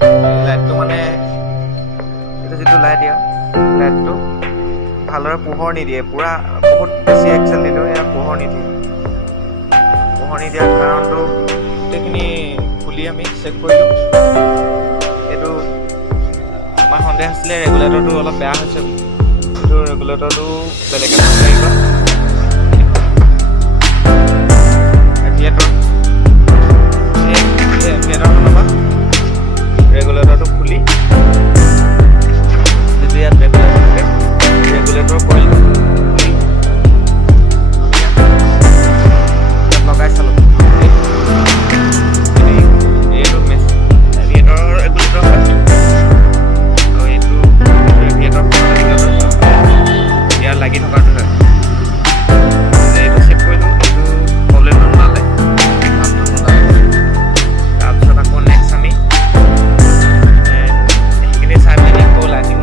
লাইটটো মানে এইটো যিটো লাইট ইয়াৰ লাইটটো ভালদৰে পোহৰ নিদিয়ে, পূৰা বহুত বেছি এক্সেল দিলেও ইয়াৰ পোহৰ নিদিয়ে। পোহৰ নিদিয়াৰ কাৰণটো গোটেইখিনি খুলি আমি চেক কৰিলোঁ। এইটো আমাৰ সন্দেহ আছিলে ৰেগুলেটৰটো অলপ বেয়া হৈছে বুলি। এইটো ৰেগুলেটৰটো বেলেগ এটা লাগিব। এভিয়েটৰখনৰ পৰা ৰেগুলেটৰটো খুলি যিটো ইয়াত ৰেগুলেটৰ থাকে, ৰেগুলেটৰ কইলটো খুলি ইয়াত লগাই চালোঁ। এইটো এভিয়েটৰৰ ৰেগুলেটৰ হয় আৰু এইটো এভিয়েটৰখনৰ ৰেগুলেটৰ ইয়াৰ লাগি থকাটো হয়। এইটো চেক কৰিলোঁ, এইটো প্ৰব্লেম নোলালে। তাৰপিছত আকৌ নেক্সট আমি সেইখিনি চাই মেলি আকৌ লাইটিং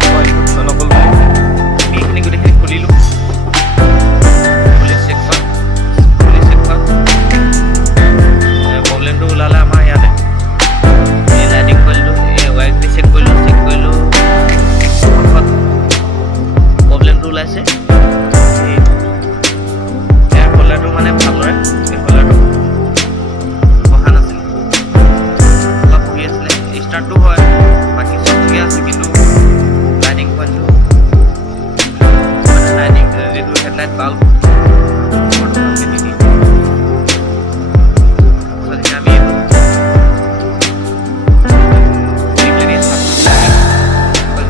নগ'ল বুলি আমি এইখিনি গোটেইখিনি খুলিলোঁ। খুলি চেক কৰা প্ৰব্লেমটো ওলালে আমাৰ ইয়াতে এই লাইটিং কইলটো এই ৱাইৰখিনি চেক কৰিলোঁ প্ৰব্লেমটো ওলাইছে। এয়াৰ হোল্ডাৰটো মানে ভালদৰে এই হোল্ডাৰটো বহা নাছিলে, অলপ ঘূৰি আছিলে। ষ্টাৰ্টটো হয়, বাকী চব ঠিকে আছে, কিন্তু লাইটিং কইলটো মানে লাইটিং যিটো হেডলাইট বাল্ব আমি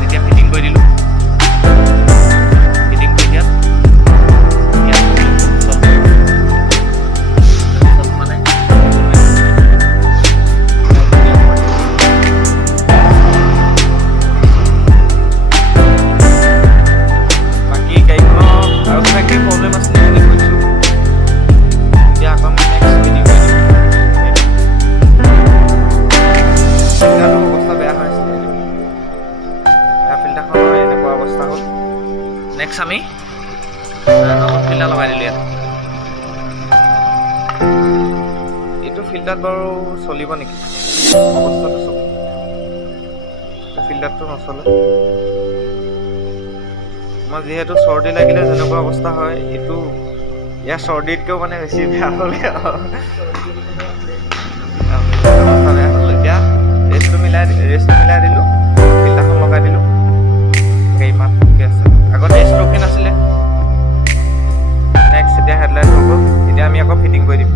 যেতিয়া ফিটিং কৰি দিলোঁ, ফিটিং কৰি দিয়াত মানে বাকী গাড়ীখনত আৰু কিবা কিবি প্ৰব্লেম আছিলে বুলি কৈছোঁ। এতিয়া আকৌ আমি নেক্সট ফিটিং কৰি দিম। ফিল্টাৰটোৰ অৱস্থা বেয়া হৈ আছিলে, ফিল্টাৰখনৰ এনেকুৱা অৱস্থা হ'ল। নেক্সট আমি নতুন ফিল্টাৰ লগাই দিলোঁ ইয়াত। এইটো ফিল্টাৰত বাৰু চলিব নেকি? অৱস্থাটো চব ফিল্টাৰটো নচলে। মই যিহেতু চৰ্দি লাগিলে যেনেকুৱা অৱস্থা হয়, এইটো ইয়াৰ চৰ্দিতকৈও মানে বেছি বেয়া হ'লে অৱস্থা বেয়া হ'ল। এতিয়া ৰেষ্টটো মিলাই দিলোঁ, ফিল্টাৰখন লগাই দিলোঁ। গাড়ী মাত ঠিকে আছে। আগতে ষ্ট্ৰ'কে নাছিলে। নেক্সট এতিয়া হেডলাইট হৈ গ'ল। এতিয়া আমি আকৌ ফিটিং কৰি দিম।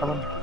খাব